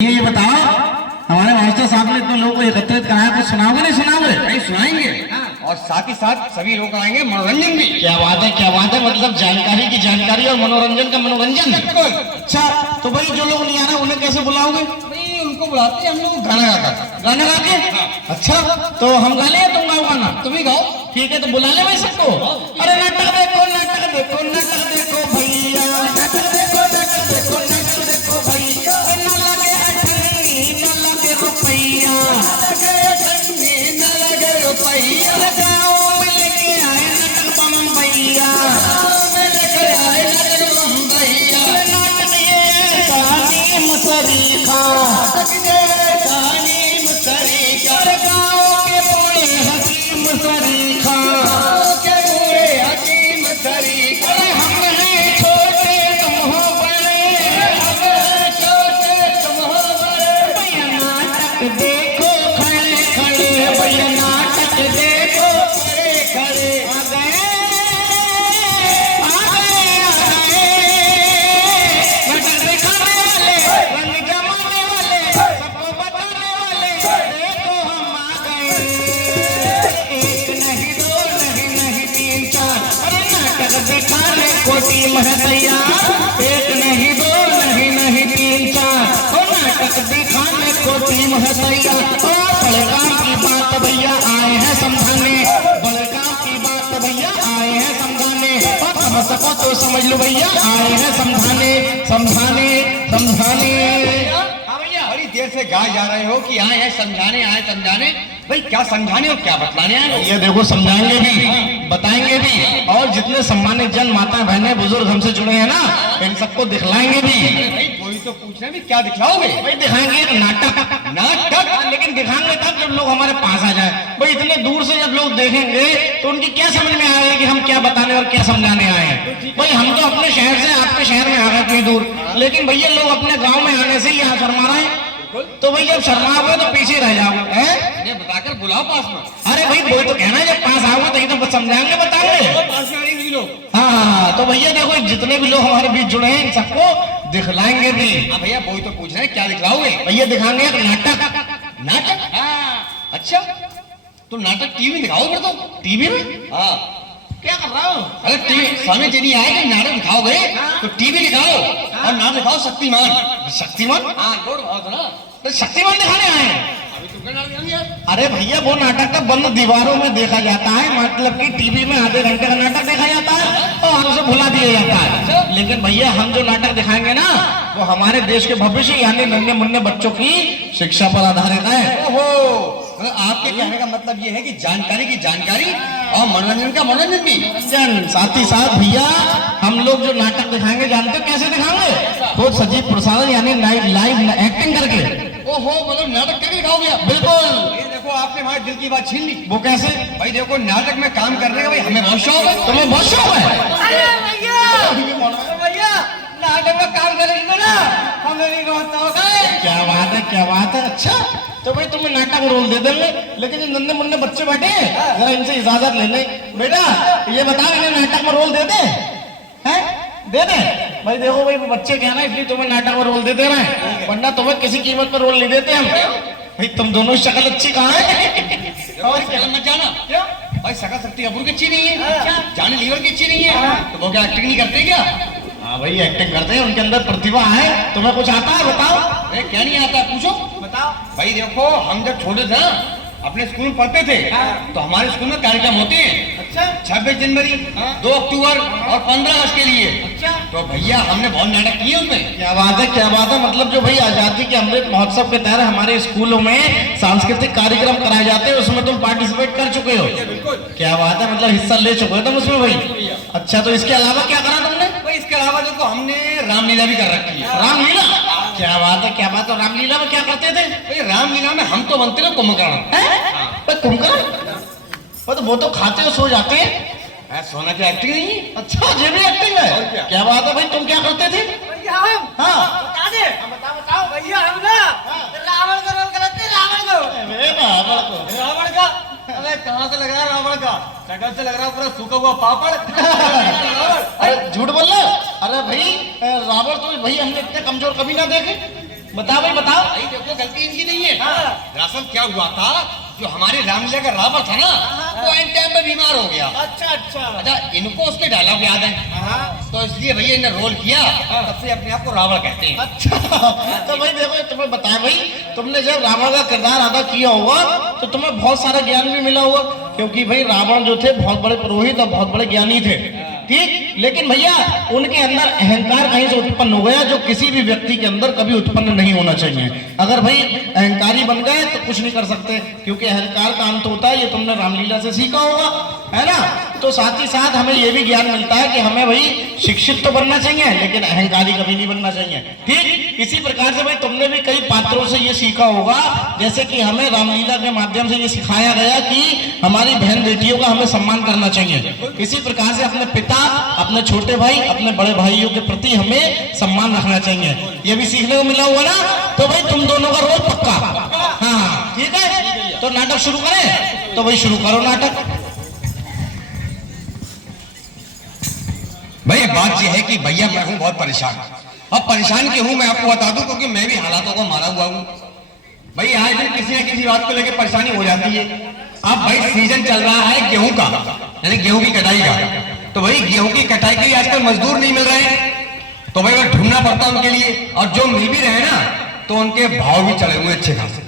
ये बताओ, हमारे मास्टर साहब ने इतने लोगों को एकत्रित कराया, कुछ सुनाओगे नहीं सुनाओगे? नहीं सुनाएंगे। और साथ ही साथ सभी लोग आएंगे, मनोरंजन भी। क्या बात है, क्या बात है। मतलब जानकारी की जानकारी और मनोरंजन का मनोरंजन। बिल्कुल। अच्छा, तो भाई जो लोग नहीं आ रहे उन्हें कैसे बुलाओगे? भाई उनको बुलाते हैं हम लोग गाना गाकर। गाना गा के? अच्छा, तो हम गा ले, तुम गाओ गाना? तुम ही गाओ। ठीक है, तो बुला ले भाई सबको। अरे नाटक देखो, नाटक देखो, नाटक देखो भैया, नाटक देखो, नाटक देखो, नाटक देखो भैया। न लगे अठन्नी, न लगे रुपैया, न लगे रुपैया। गाँव में लेके आए नाटक बम्बैया, लेके आए नटक बम्बैया। नाटक ये कहानी मुसरीखा, कहानी मुसरीखा। गाँव के बूढ़े हकीम सरीखा, के बूढ़े हकीम सरीखा। हम हैं छोटे तुम हो बड़े, हम हैं छोटे तुम हो बड़े। भैया नाटक देखो खड़े खड़े, भैया नाटक देखो खड़े खड़े। आ गए, आ गए, आ गए नाटक दिखाने वाले, रंग जमाने वाले, सबको बताने वाले, देखो हम आ गए। एक नहीं दो नहीं नहीं तीन चार, अरे नाटक दिखाने को टीम है तैयार। एक नहीं दो नहीं नहीं तीन चार, ओ नाटक दिखाने को टीम है तैयार। ओ बड़े काम की बात भैया आए हैं समझाने, बड़े काम की बात भैया आए हैं समझाने, और समझ सको तो समझ लो भैया आए हैं समझाने समझाने समझाने। हाँ भैया, बड़ी देर से गाए जा रहे हो कि आए हैं समझाने, आए समझाने। भाई क्या समझाने और क्या बतलाने आए हो? ये देखो, समझाएंगे भी, बताएंगे भी, और जितने सम्मानित जन माता बहनें बुजुर्ग हमसे जुड़े हैं ना, इन सबको दिखलाएंगे भी। भाई वही तो पूछ रहे हैं भी क्या दिखलाओगे? भाई दिखाएंगे एक नाटक, नाटक। लेकिन दिखाएंगे तब जब लोग हमारे पास आ जाए। भाई इतने दूर से जब लोग देखेंगे तो उनकी क्या समझ में आएगा कि हम क्या बताने और क्या समझाने आए हैं। भाई हम तो अपने शहर से आपके शहर में आ गए इतनी दूर, लेकिन भैया लोग अपने गांव में आने से ही यहाँ शर्मा रहे हैं। तो भाई जब शर्माओगे तो पीछे रह जाओगे हैं? ये बताकर बुलाओ पास में। अरे भाई वही तो कहना है, जब पास आओगे तभी तो समझाएंगे बताएंगे। पास में आएंगे लोग। हाँ, तो भैया देखो, जितने भी लोग हमारे बीच जुड़े हैं इन सबको दिखलाएंगे भी। हाँ भैया वही तो पूछ रहे हैं क्या दिखलाओगे? भैया दिखाएंगे एक नाटक। नाटक। हाँ अच्छा, तो नाटक टीवी दिखाओ फिर तो। टीवी में हाँ क्या कर रहा हूँ? अरे टीवी समझ नहीं आए कि नाटक दिखाओगे तो टीवी दिखाओ, और नाटक दिखाओ शक्तिमान। शक्तिमान? हाँ लोड भाव तो ना। तो शक्तिमान दिखाने आए हैं? अभी तुम क्या नाटक दिखाओगे यार? अरे भैया वो नाटक तो बंद दीवारों में देखा जाता है, मतलब कि टीवी में आधे घंटे का नाटक देखा जाता है और हमसे भुला दिया जाता है। लेकिन भैया हम जो नाटक दिखाएंगे ना, वो हमारे देश के भविष्य यानी नन्हे मुन्ने बच्चों की शिक्षा पर आधारित है। ओहो, मतलब आपके कहने का मतलब ये है कि जानकारी की जानकारी और मनोरंजन का मनोरंजन भी। मनोरंजन साथ ही साथ भैया हम लोग जो नाटक दिखाएंगे जानते हो कैसे दिखाएंगे? तो सजीव प्रसारण यानी लाइव एक्टिंग करके। ओहो, मतलब नाटक करके दिखाओगे आप? बिल्कुल। ये देखो आपने हमारे दिल की बात छीन ली। वो कैसे? भाई देखो नाटक में काम करने का भाई हमें बहुत शौक है। तुम्हें बहुत शौक है? अरे भैया नाटक में काम करेंगे ना, हमें भी बहुत शौक है। क्या बात है, क्या बात है। अच्छा, तो भाई तुम्हें नाटक में रोल दे देंगे, लेकिन ये नन्हे मुन्ने बच्चे बैठे हैं, जरा इनसे इजाजत ले ले। बेटा ये बता, इन्हें नाटक में रोल दे दे हैं? दे दे भाई। देखो भाई बच्चे क्या ना, इसलिए तुम्हें नाटक में रोल दे दे रहे हैं, वरना तुम्हें किसी कीमत पर रोल नहीं देते हम। भाई तुम दोनों शक्ल अच्छी कहाँ है? और क्या मत जाना क्या भाई, सकल शक्ति कपूर की अच्छी नहीं है, जाने लीवर की अच्छी नहीं है, तो वो क्या एक्टिंग नहीं करते क्या? हाँ भाई एक्टिंग करते हैं, उनके अंदर प्रतिभा है। तुम्हें कुछ आता है बताओ? अरे क्या नहीं आता पूछो। बताओ। भाई देखो हम जब छोटे थे ना, अपने स्कूल में पढ़ते थे, तो हमारे स्कूल में कार्यक्रम होते हैं। अच्छा 26 जनवरी, 2 अक्टूबर और 15 अगस्त के लिए। अच्छा, तो भैया हमने बहुत नाटक किए उसमें। क्या बात है, क्या बात है। मतलब जो भाई आजादी के अमृत महोत्सव के तहत हमारे स्कूलों में सांस्कृतिक कार्यक्रम कराए जाते हैं, उसमें तुम पार्टिसिपेट कर चुके हो? बिल्कुल। क्या बात है, मतलब हिस्सा ले चुके हो तुम उसमें भाई। अच्छा, तो इसके अलावा क्या करा तुमने? भाई इसके अलावा देखो हमने रामलीला भी कर रखी है। रामलीला? क्या बात है, क्या बात है। रामलीला में क्या करते थे? भाई रामलीला में हम तो बनते ना कुंभकर्ण। कुंभकर्ण? वो तो खाते हो सो जाते हैं। सोना की एक्टिंग नहीं है। अच्छा, ये भी एक्टिंग है? और क्या? क्या बात है भाई, तुम क्या करते थे? भैया हम हाँ बता दे। बताओ भैया, हम ना रावण का रोल करते हैं। रावण को रावण का। अरे कहाँ से लग रहा है रावण का? शक्ल से लग रहा है पूरा सूखा हुआ पापड़। अरे झूठ बोल रहे हो? अरे भाई रावण तो भाई हमने इतने कमजोर कभी ना देखे। बताओ भाई बताओ। भाई देखो गलती इनकी नहीं है। हाँ। दरअसल क्या हुआ था, जो हमारे रामलीला का रावण था ना, वो एंड टाइम पे बीमार हो गया। अच्छा अच्छा। अच्छा, इनको उसके डायलॉग याद है, हाँ। तो इसलिए भैया इन्हें रोल किया, तब से अपने आप को रावण कहते हैं। अच्छा तो भाई देखो तुम्हें बताया भाई, तुमने जब रावण का किरदार अदा किया होगा तो तुम्हें बहुत सारा ज्ञान भी मिला होगा, क्योंकि भाई रावण जो थे बहुत बड़े पुरोहित और बहुत बड़े ज्ञानी थे, ठीक। लेकिन भैया उनके अंदर अहंकार कहीं से उत्पन्न हो गया, जो किसी भी व्यक्ति के अंदर कभी उत्पन्न नहीं होना चाहिए। अगर भाई अहंकारी बन गए तो कुछ नहीं कर सकते, क्योंकि अहंकार का अंत होता है, ये तुमने रामलीला से सीखा होगा, है ना। तो साथ ही साथ हमें ये भी ज्ञान मिलता है कि हमें भाई शिक्षित तो बनना चाहिए, लेकिन अहंकारी कभी नहीं बनना चाहिए, ठीक। इसी प्रकार से भाई तुमने भी कई पात्रों से ये सीखा होगा, जैसे कि हमें रामलीला के माध्यम से ये सिखाया गया कि हमारी बहन बेटियों का हमें सम्मान करना चाहिए। इसी प्रकार से अपने पिता, अपने छोटे भाई, अपने बड़े भाइयों के प्रति हमें सम्मान रखना चाहिए, ये भी सीखने को मिला हुआ ना। तो भाई तुम दोनों का रोल पक्का, हाँ ठीक है। तो नाटक शुरू करें, तो भाई शुरू करो नाटक। भैया बात यह है कि भैया मैं हूँ बहुत परेशान। अब परेशान क्यों हूँ मैं आपको बता दूं, क्योंकि मैं भी हालातों को मारा हुआ हूँ। भाई आज भी किसी न किसी बात को लेकर परेशानी हो जाती है। अब भाई सीजन चल रहा है गेहूं का, यानी गेहूं की कटाई का। तो भाई गेहूं की कटाई के लिए आजकल मजदूर नहीं मिल रहे हैं, तो भाई वह ढूंढना पड़ता है उनके लिए। और जो मिल भी रहे ना, तो उनके भाव भी चले हुए अच्छे खासे,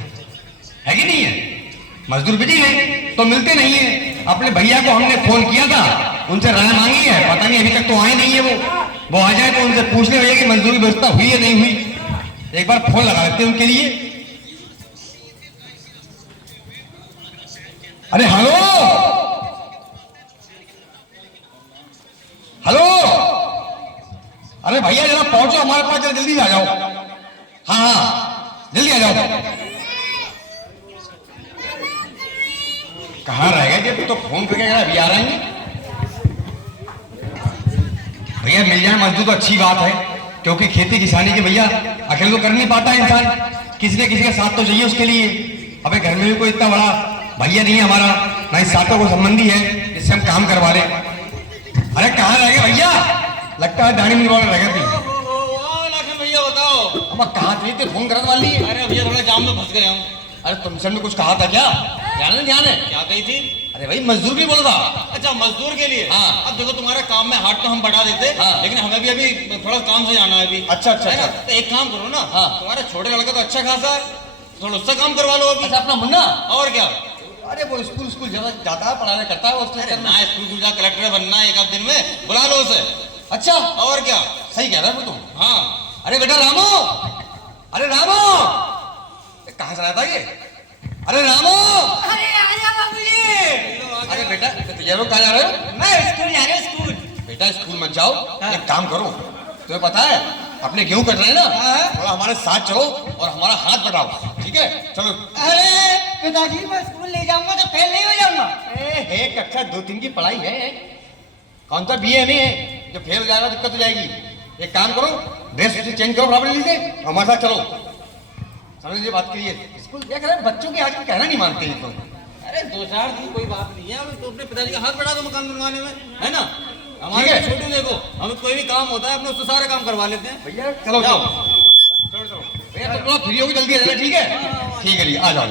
है कि नहीं है। मजदूर बिजी हैं तो मिलते नहीं है। अपने भैया को हमने फोन किया था, उनसे राय मांगी है, पता नहीं अभी तक तो आए नहीं है। वो आ जाए तो उनसे पूछने भैया कि मजदूरी व्यवस्था हुई है नहीं हुई। एक बार फोन लगा लेते हैं उनके लिए। अरे हेलो हेलो, अरे भैया जरा पहुंचो हमारे पास, जरा जल्दी आ जाओ। हाँ हाँ जल्दी आ जाओ। कहाँ रह गए जब तो फोन करके अभी आ रहे हैं। भैया मिल जाए मजदूर तो अच्छी बात है, क्योंकि खेती किसानी के भैया अकेले तो कर नहीं पाता इंसान, किसी न किसी का साथ तो चाहिए उसके लिए। अबे घर में भी कोई इतना बड़ा भैया नहीं है हमारा, ना ही साथों को संबंधी है जिससे हम काम करवा ले। अरे कहाँ रह गए भैया, लगता है दाढ़ी मिलवाने रह गए थी। भैया बताओ, अब कहाँ थे, फोन करने वाली है। अरे भैया थोड़ा जाम में फंस गया हूँ। अरे तुमसे हमने कुछ कहा था क्या, ध्यान है। क्या कही थी? अरे भाई मजदूर भी बोल रहा। अच्छा मजदूर के लिए। हाँ। अब देखो तुम्हारे काम में हाथ तो हम बढ़ा देते, हाँ। लेकिन हमें भी अभी थोड़ा काम से जाना है अभी। अच्छा अच्छा है ना? अच्छा। तो एक काम करो ना, हाँ। तुम्हारा छोटे लड़का तो अच्छा खासा है, थोड़ा उससे काम करवा लो अभी। अच्छा अपना मुन्ना, और क्या। अरे वो स्कूल जाता है, पढ़ाई करता है उससे। अरे ना स्कूल जा कलेक्टर बनना है एक आध दिन में, बुला लो उसे। अच्छा और क्या। सही कह रहा है तुम। हाँ। अरे बेटा रामू, अरे रामू, कहाँ से आया था ये? अरे रामू, अरे आजा बाबूजी। अरे बेटा ये लोग कहाँ जा रहे हो? मैं स्कूल जा रहा हूँ, स्कूल। बेटा स्कूल मत जाओ, हाँ। एक काम करो, तुम्हें पता है अपने गेहूं कट रहे हैं ना, हाँ। थोड़ा हमारे साथ चलो और हमारा हाथ बढ़ाओ, ठीक है? चलो। अरे पिताजी मैं स्कूल नहीं जाऊंगा तो फेल नहीं हो जाऊंगा। एक कक्षा 2-3 की पढ़ाई है, कौन सा BA में है जो फेल हो जाएगा दिक्कत हो जाएगी। एक काम करो, ड्रेस चेंज करो प्रॉब्लम से, हमारे साथ चलो। समझ लीजिए बात करिए। स्कूल क्या करें, बच्चों के आजकल कहना नहीं मानते हैं तो। अरे 2-4 दिन कोई बात नहीं है, अब तो अपने पिताजी का हाथ बढ़ा दो मकान बनवाने में, है ना। ठीक हमारे है। छोटू देखो, हमें कोई भी काम होता है अपने उससे सारे काम करवा लेते हैं। भैया चलो जाओ। भैया तो थोड़ा फ्री होगी जल्दी आ जाना, ठीक है? ठीक है जी आ जाओ,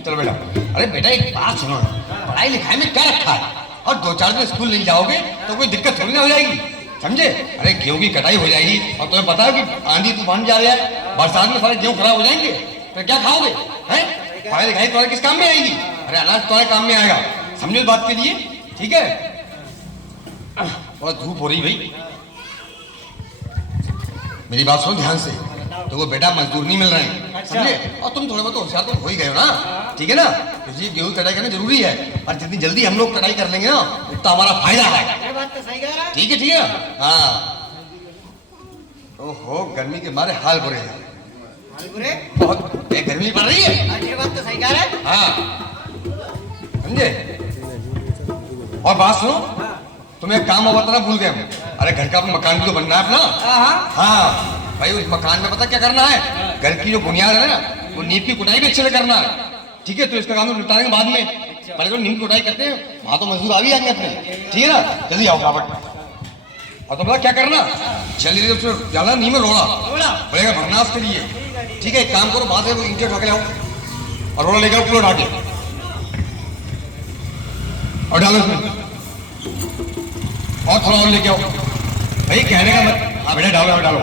चलो बेटा। अरे बेटा एक बात सुनो, पढ़ाई लिखाई में क्या रखा है, और 2-4 दिन स्कूल नहीं जाओगे तो कोई दिक्कत थोड़ी ना हो जाएगी, समझे? अरे गेहूं की कटाई हो जाएगी, और तुम्हें पता है कि आंधी तूफान जा रहा है, बरसात में सारे गेहूं खराब हो जाएंगे, तो क्या खाओगे? हैं? पढ़ाई लिखाई तुम्हारे किस काम में आएगी? अरे अनाज तुम्हारे काम में आएगा, समझो इस बात के लिए, ठीक है? बहुत धूप हो रही भाई, मेरी बात सुनो ध्यान से। तो वो बेटा मजदूर नहीं मिल रहे हैं, समझे? और तुम थोड़े बहुत होशियार तो हो ही गए हो ना, ठीक है ना? क्योंकि गेहूं कटाई करना जरूरी है, और जितनी जल्दी हम लोग कटाई कर लेंगे ना उतना हमारा फायदा है। बात तो सही कह रहा है। ठीक है ठीक है। हाँ ओहो गर्मी के मारे हाल बुरे हैं, बुरे बहुत गर्मी पड़ रही है। ये बात तो सही कह रहा है। हाँ समझे? और बात सुनो, तुम्हें एक काम बताना भूल गए हम। अरे घर का मकान भी तो बनना है अपना। हाँ भाई उस मकान में पता क्या करना है, घर की जो बुनियाद है ना, वो नींव की कुटाई भी अच्छे से करना है, ठीक है? तो इसका काम निपटाएंगे बाद में, पहले तो नींव की कुटाई करते हैं, वहां तो मजदूर आ भी जाएंगे अपने, ठीक है ना? जल्दी आओ फटाफट। और तो पता क्या करना, जल्दी जाना नींव में लोड़ा पड़ेगा भरना उसके लिए, ठीक है, एक काम करो, वहां से वो ईंटें उठा के लाओ और रोड़ा लेकर पूरा उठा के और डालो उसमें, और थोड़ा और लेके आओ। भाई कहने का मतलब, हाँ बेटा डालो डालो।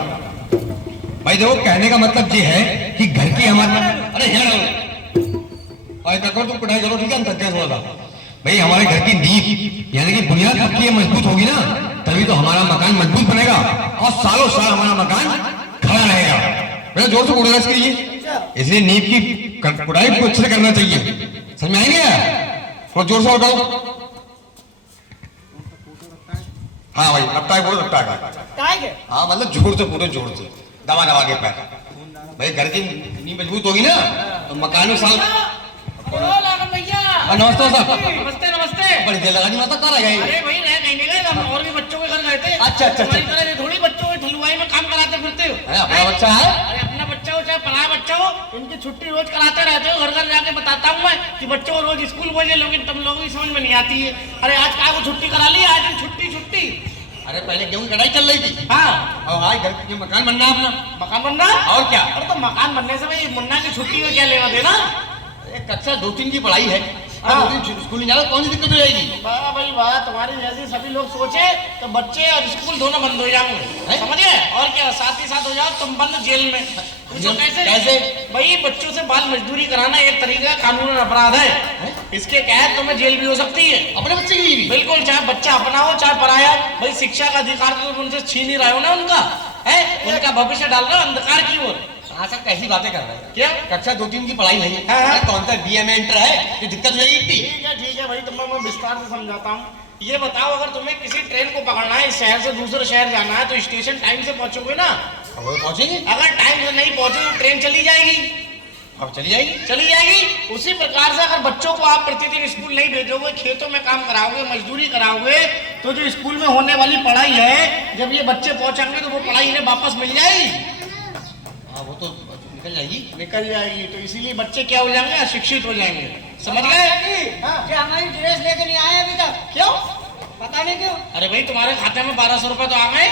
भाई देखो कहने का मतलब ये है कि घर की हमारे, अरे यहाँ डालो और इतना करो, तुम पिटाई करो, ठीक है, हम थक गए थोड़ा सा। भाई हमारे घर की नींव यानी कि बुनियाद पक्की मजबूत होगी ना, तभी तो हमारा मकान मजबूत बनेगा और सालों साल हमारा मकान खड़ा रहेगा। बेटा जोर से उड़ेगा इसके लिए, इसलिए नींव की कुड़ाई को अच्छे से करना चाहिए, समझ में आएंगे? थोड़ा जोर से और करो। हाँ भाई लगता है, पूरा लगता है, हाँ मतलब जोर से, पूरे जोर से दबा दबा के पैर। भाई घर की नींव मजबूत होगी ना तो मकान में साल। नमस्ते सर। नमस्ते नमस्ते। बड़ी देर लगा दी, मतलब कहाँ रह गए? अरे भाई रह कहीं नहीं गए, हम और भी बच्चों के घर गए थे। अच्छा अच्छा हमारी तरह ये थोड़ी बच्चों के ठलुआई में काम कराते फिरते हो। अरे अपना बच्चा है? अरे अपना बच्चा हो चाहे पराया बच्चा हो, इनकी छुट्टी रोज कराते रहते हो। घर घर जाके बताता हूँ मैं कि बच्चों को रोज स्कूल भेजे, लेकिन तुम लोगों की समझ में नहीं आती है। अरे आज क्या को छुट्टी करा ली, आज छुट्टी छुट्टी। अरे पहले गेहूं कटाई चल रही थी, हाँ और आज घर के मकान बनना है अपना। मकान बनना और क्या? अरे तो मकान बनने से भाई मुन्ना की छुट्टी में क्या लेना देना? एक कक्षा 2-3 की पढ़ाई है, हाँ। 2 दिन स्कूल नहीं जाना, कौन सी दिक्कत हो जाएगी? वाह भाई वाह, तुम्हारी जैसे सभी लोग सोचे तो बच्चे और स्कूल दोनों बंद हो जाएंगे, समझ गए? और क्या, साथ ही साथ हो जाओ तुम बंद जेल में। पूछो कैसे? कैसे? भाई बच्चों से बाल मजदूरी कराना एक तरीका का कानून अपराध है। इसके तहत तुम्हें जेल भी हो सकती है। अपने बच्चे के लिए भी? बिल्कुल, चाहे बच्चा अपना हो चाहे पराया। भाई शिक्षा का अधिकार तो तुम उनसे छीन ही रहे हो ना उनका, है उनका भविष्य डाल रहे हो अंधकार की ओर। हाँ सर, कैसी बातें कर रहे हैं? क्या कक्षा 2-3 की पढ़ाई नहीं है, हाँ, हाँ। कौन सा BA में इंटर है, ये दिक्कत हो जाएगी इतनी? ठीक है भाई, तुम्हें मैं विस्तार से समझाता हूँ। ये बताओ, अगर तुम्हें किसी ट्रेन को पकड़ना है, इस शहर से दूसरे शहर जाना है, तो स्टेशन टाइम से पहुंचोगे ना? अब पहुंचेंगे? अगर टाइम से नहीं पहुंचे तो ट्रेन चली जाएगी। अब चली जाएगी? चली जाएगी। उसी प्रकार से अगर बच्चों को आप प्रतिदिन स्कूल नहीं भेजोगे, खेतों में काम कराओगे, मजदूरी कराओगे, तो जो स्कूल में होने वाली पढ़ाई है, जब ये बच्चे पहुंचेंगे तो वो पढ़ाई इन्हें वापस मिल जाएगी। हाँ वो तो निकल जाएगी। निकल जाएगी, तो इसीलिए बच्चे क्या हो जाएंगे, अशिक्षित हो जाएंगे, समझ गए? क्या हमारी ड्रेस लेके नहीं आए अभी तक? क्यों? पता नहीं क्यों। अरे भाई तुम्हारे खाते में 1200 रुपए तो आ गए।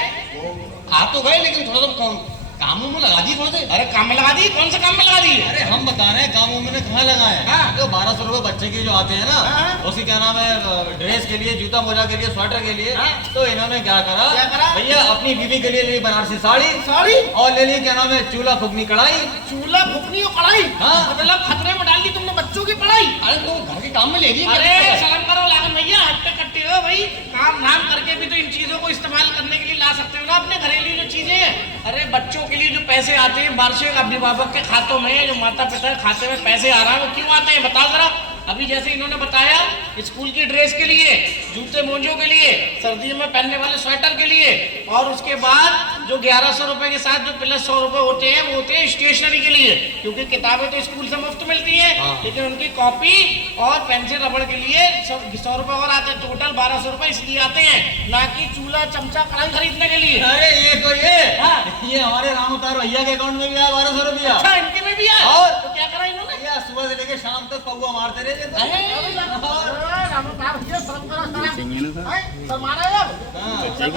आ तो गए, लेकिन थोड़ा तो कामों में लगा दी थोड़े से। अरे काम में लगा दी? कौन से काम में लगा दी? अरे हम बता रहे हैं कामों में कहाँ लगाए हैं। हाँ। जो 1200 रुपए बच्चे के जो आते हैं ना, हाँ। उसी क्या नाम है, ड्रेस के लिए, जूता मोजा के लिए, स्वेटर के लिए। हाँ। तो इन्होंने क्या करा करा? भैया, अपनी बीवी के लिए ली बनारसी साड़ी साड़ी और ले ली क्या नाम है, चूल्हा फुकनी कढ़ाई। चूल्हा फूकनी और कढ़ाई, हाँ। मतलब खतरे में डाल दी तुमने बच्चों की पढ़ाई। अरे तो घर के काम में ले ली। अरे शर्म करो लागन भैया, हट्टे कट्टे हो भाई। काम नाम करके भी तो इन चीजों को इस्तेमाल करने के लिए ला सकते हो ना अपने घरेलू जो चीजें हैं। अरे बच्चों के लिए जो पैसे आते हैं वार्षिक अभिभावक के खातों में, जो माता पिता के खाते में पैसे आ रहा है, वो क्यों आते हैं बताओ जरा। अभी जैसे इन्होंने बताया, स्कूल की ड्रेस के लिए, जूते मोजों के लिए, सर्दियों में पहनने वाले स्वेटर के लिए, और उसके बाद जो 1100 रुपए के साथ जो प्लस 100 रुपए होते हैं, वो होते हैं स्टेशनरी के लिए, क्योंकि किताबें तो स्कूल से मुफ्त मिलती हैं। हाँ। लेकिन उनकी कॉपी और पेंसिल रबड़ के लिए 100 रुपए और आते हैं। टोटल 1200 रुपए इसलिए आते हैं, ना कि चूल्हा चमचा कढ़ाई खरीदने के लिए। अरे ये तो हाँ। ये हमारे राम अवतार भैया के अकाउंट में भी आया 1200 रुपया। अच्छा, इनके में भी है? और? तो क्या करा इन्होंने? भैया सुबह से लेके शाम तक पौवा मारते रहे थे।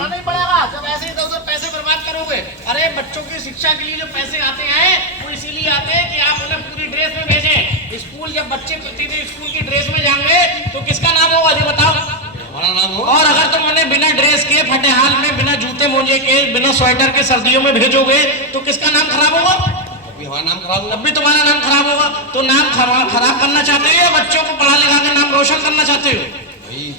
नहीं पड़ेगा जब ऐसे इधर उधर पैसे बर्बाद करोगे। अरे बच्चों की शिक्षा के लिए जो पैसे आते हैं, वो इसीलिए आते हैं कि आप उन्हें पूरी ड्रेस में भेजें। स्कूल जब बच्चे प्रतिदिन स्कूल की ड्रेस में जाएंगे तो किसका नाम होगा ये बताओ? हमारा नाम हो। और अगर तुम उन्हें बिना ड्रेस के, फटे हाल में, बिना जूते मोजे के, बिना स्वेटर के सर्दियों में भेजोगे तो किसका नाम खराब होगा? अभी हमारा नाम खराब होगा। तब भी तुम्हारा नाम खराब होगा। तो नाम खराब करना चाहते हो या बच्चों को पढ़ा लिखा के नाम रोशन करना चाहते हो? भाई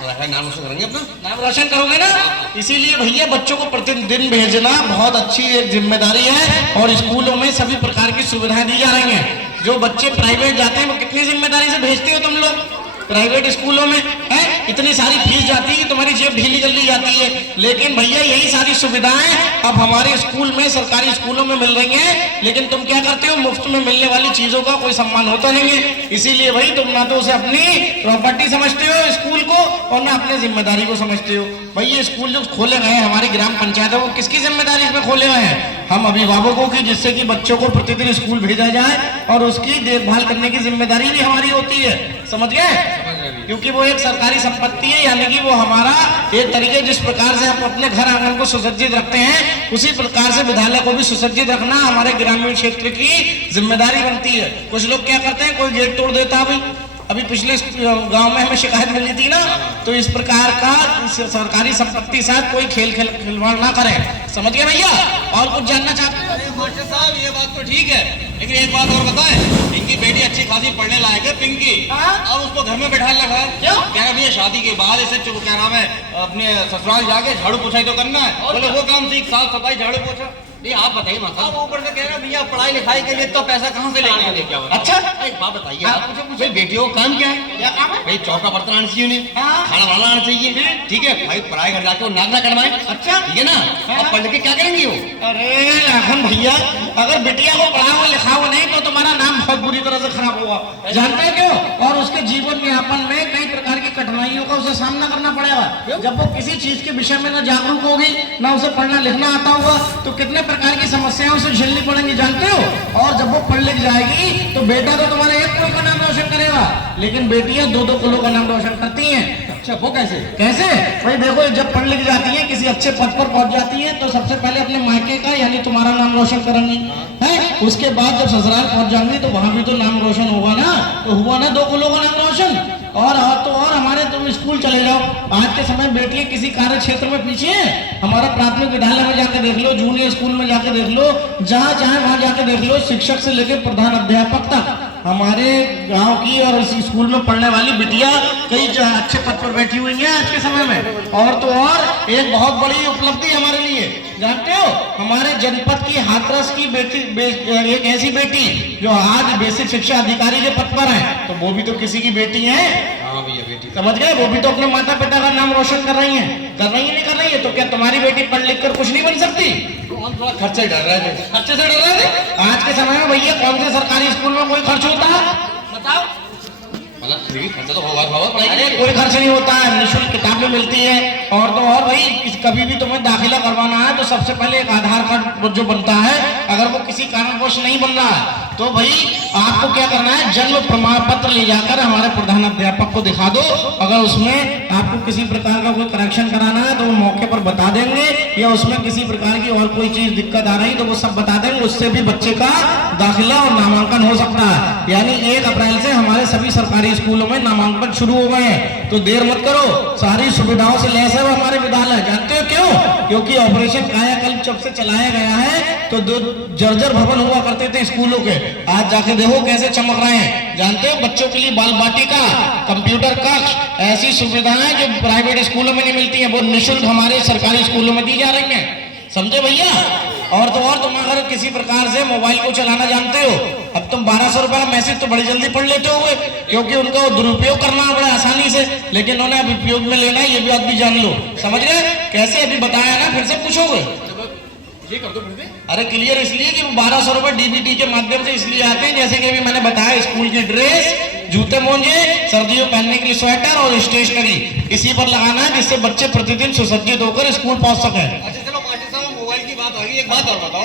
लगा नाम रोशन करेंगे अपना। नाम रोशन करोगे ना, इसीलिए भैया बच्चों को प्रतिदिन भेजना बहुत अच्छी एक जिम्मेदारी है। और स्कूलों में सभी प्रकार की सुविधाएं दी जा रही हैं। जो बच्चे प्राइवेट जाते हैं वो कितनी जिम्मेदारी से भेजते हो तुम लोग? प्राइवेट स्कूलों में है इतनी सारी फीस जाती है, तुम्हारी जेब ढीली कर ली जाती है। लेकिन भैया यही सारी सुविधाएं अब हमारे स्कूल में, सरकारी स्कूलों में मिल रही हैं। लेकिन तुम क्या करते हो, मुफ्त में मिलने वाली चीजों का कोई सम्मान होता नहीं है। इसीलिए भाई तुम ना तो उसे अपनी प्रॉपर्टी समझते हो स्कूल को, और ना अपनी जिम्मेदारी को समझते हो। भाई ये स्कूल जो खोले गए हैं हमारी ग्राम पंचायत है, वो किसकी जिम्मेदारी इसमें खोले गए हैं? हम अभिभावकों की, जिससे कि बच्चों को प्रतिदिन स्कूल भेजा जाए और उसकी देखभाल करने की जिम्मेदारी भी हमारी होती है, समझ गए? क्योंकि वो एक सरकारी संपत्ति है, यानी कि वो हमारा एक तरीके जिस प्रकार से हम अपने घर आंगन को सुसज्जित रखते हैं, उसी प्रकार से विद्यालय को भी सुसज्जित रखना हमारे ग्रामीण क्षेत्र की जिम्मेदारी बनती है। कुछ लोग क्या करते हैं, कोई गेट तोड़ देता है। अभी पिछले गांव में हमें शिकायत मिली थी ना, तो इस प्रकार का सरकारी संपत्ति साथ कोई खिलवाड़ ना करे। समझ गए भैया? और कुछ जानना चाहते हैं? अरे मास्टर साहब ये बात तो ठीक है, लेकिन एक बात और बताएं, इनकी बेटी अच्छी खासी पढ़ने लायक है पिंकी, अब उसको घर में बैठा रखा है। क्यों? कह रहा भैया शादी के बाद इसे क्या नाम है, अपने ससुराल जाके झाड़ू पोछाई तो करना है। बोले वो काम सीख, साफ सफाई झाड़ू पोछा। नहीं आप बताइए मास्टर, अब ऊपर से कह रहे भैया पढ़ाई लिखाई के लिए तो पैसा कहाँ से लेके लेके आओ। अच्छा एक बात बताइए हाँ, आप, भाई बेटियों का काम क्या है? क्या काम है? भाई चौका बर्तन आना चाहिए उन्हें, हाँ। खाना बनाना आना चाहिए, ठीक है भाई पढ़ाई घर जाके वो नाक ना कटवाएं। अच्छा। ठीक है ना? अब पढ़ के क्या करेंगी वो? अरे लाखन भैया, अगर बिटिया को पढ़ाओ लिखाओ नहीं तो तुम्हारा नाम बहुत बुरी तरह से खराब होगा। जानते हैं क्यों? और उसके जीवन यापन में कई प्रकार की कठिनाइयों का उसे सामना करना पड़ेगा। जब वो किसी चीज के विषय में ना जागरूक होगी, ना उसे पढ़ना लिखना आता होगा, तो कितने प्रकार की समस्याएं उसे झेलनी पड़ेंगी, जानते हो? और जब वो पढ़ लिख जाएगी तो बेटा तो तुम्हारा एक कुल का नाम रोशन करेगा, लेकिन बेटियां दो दो कुलों का नाम रोशन करती हैं। अच्छा वो कैसे? कैसे भाई? देखो, जब पढ़ लिख जाती है, किसी अच्छे पद पर पहुंच जाती है, तो सबसे पहले अपने मायके का यानी तुम्हारा नाम रोशन करेंगी, है? उसके बाद जब ससुराल पहुंच जाएंगी तो वहां भी तो नाम रोशन होगा ना। तो हुआ ना दो कुलों का नाम रोशन। और हमारे तुम स्कूल चले जाओ, आज के समय बेटियां किसी कार्य क्षेत्र में पीछे हैं। हमारा प्राथमिक विद्यालय में जाकर देख लो, जूनियर स्कूल में जाकर देख लो, जहाँ चाहे वहां जाकर देख लो, शिक्षक से लेकर प्रधान अध्यापक तक हमारे गांव की और इस स्कूल में पढ़ने वाली बिटिया कई अच्छे पद पर बैठी हुई हैं आज के समय में। और तो और एक बहुत बड़ी उपलब्धि हमारे लिए, जानते हो? हमारे जनपद की हाथरस की बेटी एक ऐसी बेटी जो आज बेसिक शिक्षा अधिकारी के पद पर है, तो वो भी तो किसी की बेटी है। हाँ भैया बेटी। समझ गए? वो भी तो अपने माता पिता का नाम रोशन कर रही हैं। कर रही है नहीं कर रही है? तो क्या तुम्हारी बेटी पढ़ लिख कर कुछ नहीं बन सकती? हम थोड़ा खर्चा ही डर रहे थे। खर्चे से डर रहे थे? आज के समय में भैया कौन से सरकारी स्कूल में कोई खर्च होता है? बताओ। मतलब फिर भी खर्चा तो होगा पढ़ाई अरे कोई खर्च नहीं होता है, निःशुल्क किताबें मिलती है। और तो और भाई कभी भी तुम्हें दाखिला करवाना है तो सबसे पहले एक आधार कार्ड जो बनता है, अगर वो किसी कारणवश नहीं बन रहा है तो भाई आपको क्या करना है, जन्म प्रमाण पत्र ले जाकर हमारे प्रधान अध्यापक को दिखा दो। अगर उसमें आपको किसी प्रकार का कोई करेक्शन कराना है तो वो मौके पर बता देंगे, या उसमें किसी प्रकार की और कोई चीज दिक्कत आ रही तो वो सब बता देंगे। उससे भी बच्चे का दाखिला और नामांकन हो सकता है। यानी 1 अप्रैल से हमारे सभी सरकारी स्कूलों में नामांकन शुरू हो गए हैं, तो देर मत करो। सारी सुविधाओं से लैस है हमारे विद्यालय। जानते हो क्यों? क्योंकि ऑपरेशन कायाकल्प जब से चलाया गया है तो दो जर्जर भवन हुआ करते थे स्कूलों के, आज जाके देखो कैसे चमक रहे हैं। जानते हो, बच्चों के लिए बाल बाटिका, कंप्यूटर कक्ष, ऐसी सुविधाएं जो प्राइवेट स्कूलों में नहीं मिलती हैं, वो निःशुल्क हमारे सरकारी स्कूलों में दी जा रही हैं। समझे भैया? और तो और तुम अगर किसी प्रकार से मोबाइल को चलाना जानते हो, अब तुम 1200 रुपए का मैसेज तो बड़ी जल्दी पढ़ लेते हो, क्योंकि उनको दुरुपयोग करना है बड़ा आसानी से, लेकिन उन्हें अब उपयोग में लेना है, ये भी बात भी जान लो। समझ गए? कैसे अभी बताया ना, फिर से पूछोगे? ये कर दो फिर से। अरे क्लियर इसलिए कि 1200 रुपए डीबीटी के माध्यम से इसलिए आते हैं, जैसे कि अभी मैंने बताया, स्कूल की ड्रेस, जूते मोजे, सर्दियों पहनने के लिए स्वेटर और स्टेशनरी इसी पर लगाना है, जिससे बच्चे प्रतिदिन सुसज्जित होकर स्कूल पहुंच सके। अच्छा चलो मास्टर साहब, मोबाइल की बात आ गई, एक बात और बताओ,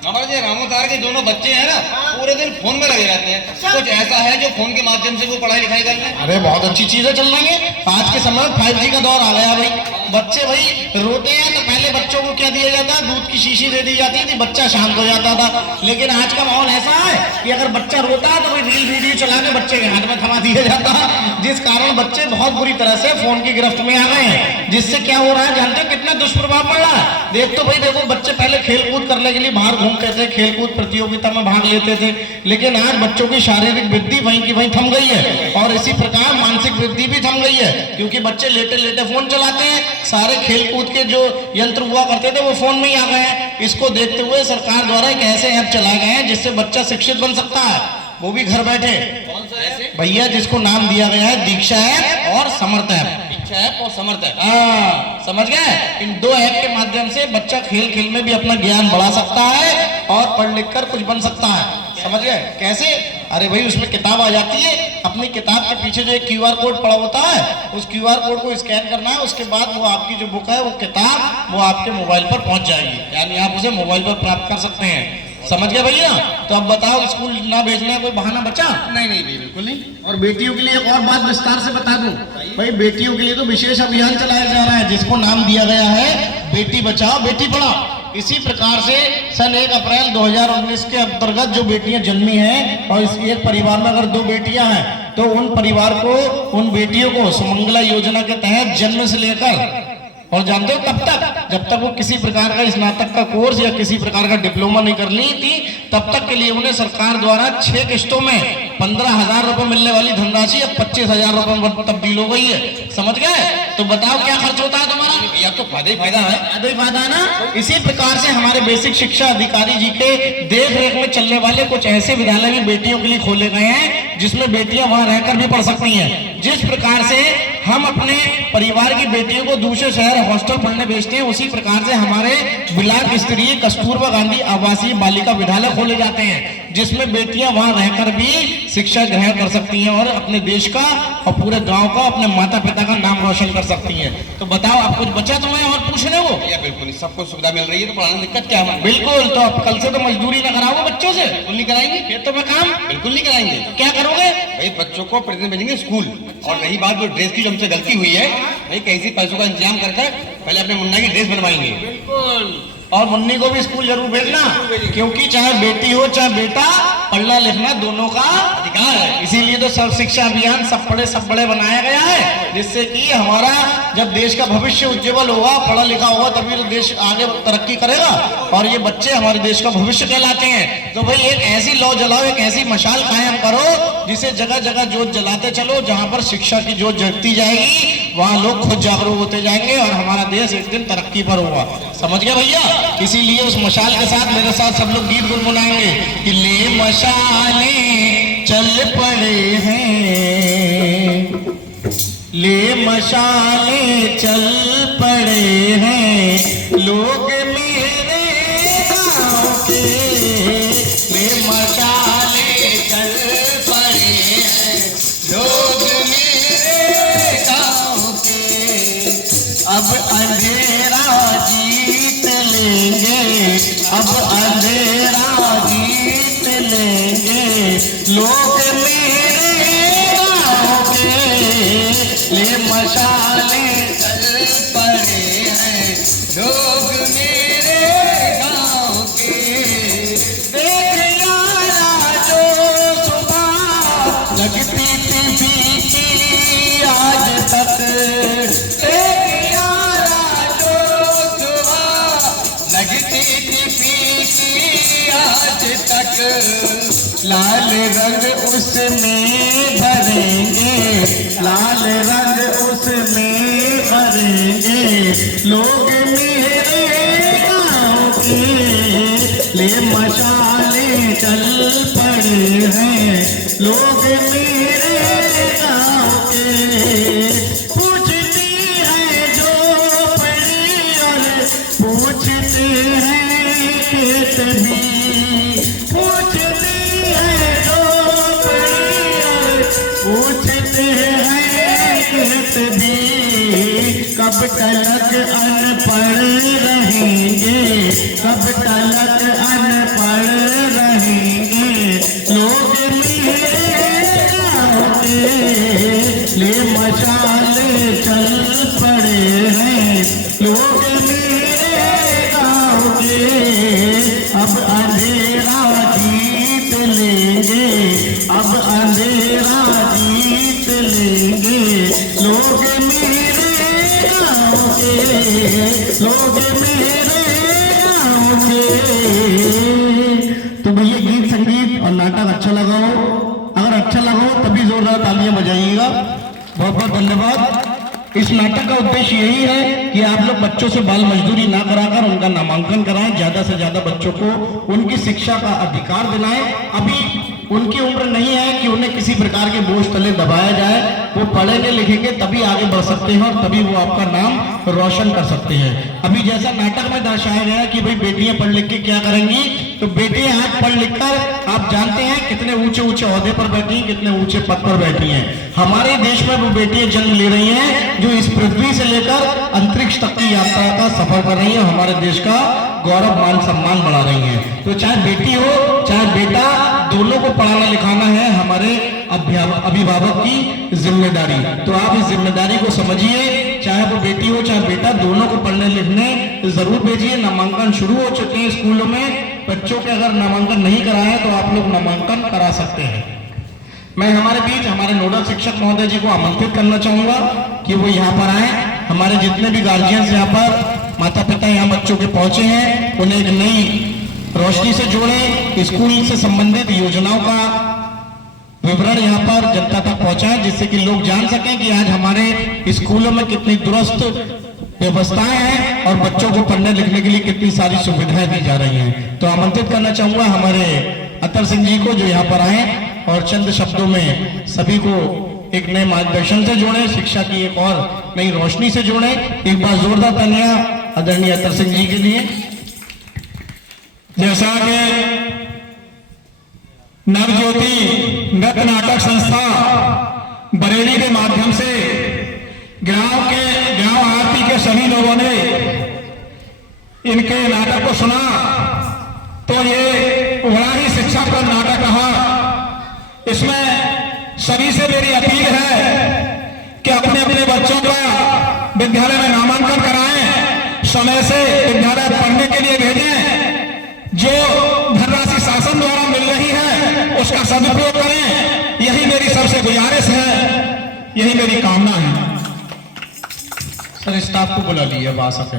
हमारे जो रामोतार के दोनों बच्चे हैं ना, पूरे दिन फोन में लगे रहते हैं। कुछ ऐसा है जो फोन के माध्यम से वो पढ़ाई लिखाई कर लें? अरे बहुत अच्छी चीजें चल रही है। आज के समय में 5G का दौर आ गया भाई। बच्चे भाई रोते हैं तो पहले बच्चों को क्या दिया जाता है, दूध की शीशी दे दी जाती थी, बच्चा शांत हो जाता था। लेकिन आज का माहौल ऐसा है कि अगर बच्चा रोता है तो कोई रील वीडियो चला के बच्चे के हाथ में थमा दिया जाता है, जिस कारण बच्चे बहुत बुरी तरह से फोन की गिरफ्त में आ गए हैं। जिससे क्या हो रहा है जानते हो, कितना दुष्प्रभाव पड़ रहा है? देख तो भाई देखो, बच्चे पहले खेल कूद करने के लिए बाहर घूमते थे, खेलकूद प्रतियोगिता में भाग लेते थे, लेकिन आज बच्चों की शारीरिक वृद्धि वहीं की वहीं थम गई है, और इसी प्रकार मानसिक वृद्धि भी थम गई है, क्योंकि बच्चे लेटे लेटे फोन चलाते हैं। सारे खेलकूद के जो यंत्र हुआ करते थे वो फोन में ही आ गए हैं। इसको देखते हुए सरकार द्वारा एक ऐसे ऐप चलाए गए हैं जिससे बच्चा शिक्षित बन सकता है, वो भी घर बैठे। कौन सा है भैया, जिसको नाम दिया गया है दीक्षा ऐप और समर्थ ऐप। दीक्षा ऐप और समर्थ ऐप। हाँ, समझ गए? इन 2 ऐप के माध्यम से बच्चा खेल खेल में भी अपना ज्ञान बढ़ा सकता है और पढ़ लिख कर कुछ बन सकता है। समझ गए कैसे? अरे भाई, उसमें किताब आ जाती है, अपनी किताब के पीछे जो एक QR कोड पड़ा होता है, उस QR कोड को स्कैन करना है, उसके बाद वो आपकी जो बुक है, वो किताब वो आपके मोबाइल पर पहुंच जाएगी, यानी आप उसे मोबाइल पर प्राप्त कर सकते हैं। समझ गए भैया? तो अब बताओ, स्कूल ना भेजना है कोई बहाना बचा? नहीं नहीं नहीं, बिल्कुल नहीं। और बेटियों के लिए एक और बात विस्तार से बता दूं भाई, बेटियों के लिए तो विशेष अभियान चलाया जा रहा है जिसको नाम दिया गया है बेटी बचाओ बेटी पढ़ाओ। इसी प्रकार से सन 1 अप्रैल 2019 के अंतर्गत जो बेटियां जन्मी हैं और इस एक परिवार में अगर 2 बेटियां हैं तो उन परिवार को, उन बेटियों को सुमंगला योजना के तहत जन्म से लेकर, और जानते हो कब तक, जब तक वो किसी प्रकार का स्नातक का कोर्स या किसी प्रकार का डिप्लोमा नहीं कर ली थी तब तक के लिए उन्हें सरकार द्वारा 6 किस्तों में 15,000 रुपए मिलने वाली धनराशि अब 25,000 रुपए में तब्दील हो गई है। समझ गए? तो बताओ क्या खर्च होता है तुम्हारा? भैया तो फायदा ही फायदा है। फायदा ही फायदा है ना। इसी प्रकार से हमारे बेसिक शिक्षा अधिकारी जी के देख रेख में चलने वाले कुछ ऐसे विद्यालय भी बेटियों के लिए खोले गए हैं जिसमें बेटियां वहां रहकर भी पढ़ सकती हैं। जिस प्रकार से हम अपने परिवार की बेटियों को दूसरे शहर हॉस्टल पढ़ने भेजते हैं, उसी प्रकार से हमारे ब्लॉक स्तरीय कस्तूरबा गांधी आवासीय बालिका विद्यालय खोले जाते हैं जिसमें बेटियां वहां रहकर भी शिक्षा ग्रहण कर सकती हैं और अपने देश का और पूरे गांव का, अपने माता पिता का नाम रोशन कर सकती हैं। तो बताओ, आप कुछ बचा तुम्हें और पूछने को? भैया बिल्कुल नहीं, सबको सुविधा मिल रही है तो पढ़ाने में दिक्कत क्या है? बिल्कुल। तो अब कल से तो मजदूरी ना कराओगे बच्चों से? बिल्कुल नहीं कराएंगे। फिर तो मैं काम बिल्कुल नहीं कराएंगे। क्या करोगे? भाई बच्चों को प्रतिदिन भेजेंगे स्कूल। और रही बात जो ड्रेस की, जो हमसे गलती हुई है, भाई कैसी पैसों का इंतजाम करके पहले अपने मुन्ना की ड्रेस बनवाएंगे। बिल्कुल। और मुन्नी को भी स्कूल जरूर भेजना, क्योंकि चाहे बेटी हो चाहे बेटा, पढ़ना लिखना दोनों का अधिकार है। इसीलिए तो सर्व शिक्षा अभियान सब बड़े बनाया गया है, जिससे कि हमारा जब देश का भविष्य उज्जवल होगा, पढ़ा लिखा होगा, तभी तो देश आगे तरक्की करेगा और ये बच्चे हमारे देश का भविष्य कहलाते हैं। तो भाई एक ऐसी लौ जलाओ, एक ऐसी मशाल कायम करो जिसे जगह जगह जोत जलाते चलो, जहां पर शिक्षा की जोत जगती जाएगी वहां लोग खुद जागरूक होते जाएंगे और हमारा देश एक दिन तरक्की पर होगा। समझ गए भैया? इसीलिए उस मशाल के साथ मेरे साथ सब लोग गीत गुनगुनाएंगे कि ले मशाले चल पड़े हैं, ले मशाले चल पड़े हैं लोग मेरे गाँव के, ले मशाले चल पड़े हैं लोग मेरे गाँव के। अब अंधेरा जीत लेंगे, अब अंधेरा जीत लेंगे लोग मेरे गाँव के, ले मशाले चल पड़े हैं लोग मेरे गाँव के। देख यारा जो सुबह लगती थी फीकी आज तक, देख यारा जो सुबह लगती थी फीकी आज तक, लाल रंग उसमें भरेंगे, लाल रंग उसमें भरेंगे लोग मेरे गाँव के, ले मशाले चल पड़े हैं लोग मेरे गाँव के। पूछती है जो पड़ी और पूछते हैं खेत भी, पूछती है जो पड़ी और पूछते हैं खेत भी, कब तलक अनपढ़ रहेंगे, कब तलक अनपढ़ रहेंगे लोग मेरे गाँव के, ले मशाले चल पड़े हैं लोग मेरे गाँव के। अब अंधेरा जीत लेंगे, अब अंधेरा जीत लेंगे लोग मेरे गाँव के, लोग मेरे गाँव के। तो भैया गीत संगीत और नाटक अच्छा लगा हो, अगर अच्छा लगा हो तभी जोरदार तालियां बजाइएगा। बहुत बहुत धन्यवाद। इस नाटक का उद्देश्य यही है कि आप लोग बच्चों से बाल मजदूरी ना कराकर उनका नामांकन कराएं, ज्यादा से ज्यादा बच्चों को उनकी शिक्षा का अधिकार दिलाएं। अभी उनकी उम्र नहीं है कि उन्हें किसी प्रकार के बोझ तले दबाया जाए, वो पढ़ेंगे लिखेंगे तभी आगे बढ़ सकते हैं और तभी वो आपका नाम रोशन कर सकते हैं। अभी जैसा नाटक में दर्शाया गया कि भाई बेटियां पढ़ लिख के क्या करेंगी, तो बेटियां आज पढ़ लिख कर आप जानते हैं कितने ऊंचे ऊंचे ओहदे पर बैठी हैं, कितने ऊंचे पद पर बैठी हैं। हमारे देश में वो बेटियां जन्म ले रही हैं जो इस पृथ्वी से लेकर अंतरिक्ष तक की यात्रा का सफर कर रही हैं, हमारे देश का गौरव मान सम्मान बढ़ा रही हैं। तो चाहे बेटी हो चाहे बेटा, दोनों को पढ़ाना लिखाना है हमारे अभिभावक की जिम्मेदारी। तो आप इस जिम्मेदारी को समझिए, चाहे वो बेटी हो चाहे बेटा, दोनों को पढ़ने लिखने जरूर भेजिए। नामांकन शुरू हो चुके हैं स्कूलों में, बच्चों के अगर नामांकन नहीं कराए तो आप लोग नामांकन करा सकते हैं। मैं हमारे बीच हमारे नोडल शिक्षक महोदय जी को आमंत्रित करना चाहूंगा कि वो यहाँ पर आए। हमारे जितने भी गार्जियंस यहाँ पर माता पिता यहाँ बच्चों के पहुंचे हैं, उन्हें एक नई रोशनी से जोड़े, स्कूल से संबंधित योजनाओं का विवरण यहाँ पर जनता तक पहुंचाएं, जिससे कि लोग जान सकें कि आज हमारे स्कूलों में कितनी दुरुस्त व्यवस्थाएं हैं और बच्चों को पढ़ने लिखने के लिए कितनी सारी सुविधाएं दी जा रही हैं। तो आमंत्रित करना चाहूंगा हमारे अतर सिंह जी को जो यहाँ पर आए और चंद शब्दों में सभी को एक नए मार्गदर्शन से जोड़े, शिक्षा की एक और नई रोशनी से जोड़े। एक बार जोरदार तालियां आदरणीय अतर सिंह जी के लिए। जैसा कि नवज्योति नृत्य नाटक संस्था बरेली के माध्यम से ग्राम आरती के सभी लोगों ने इनके नाटक को सुना, तो ये बड़ा ही शिक्षाप्रद नाटक रहा। इसमें सभी से मेरी अपील है कि अपने अपने बच्चों का विद्यालय में नामांकन कराएं, समय से विद्यालय पढ़ने के लिए भेजें। जो धनराशि शासन द्वारा मिल रही है उसका सदुपयोग करें, यही मेरी सबसे गुजारिश है, यही मेरी कामना है। सर स्टाफ को बुला लिया, बात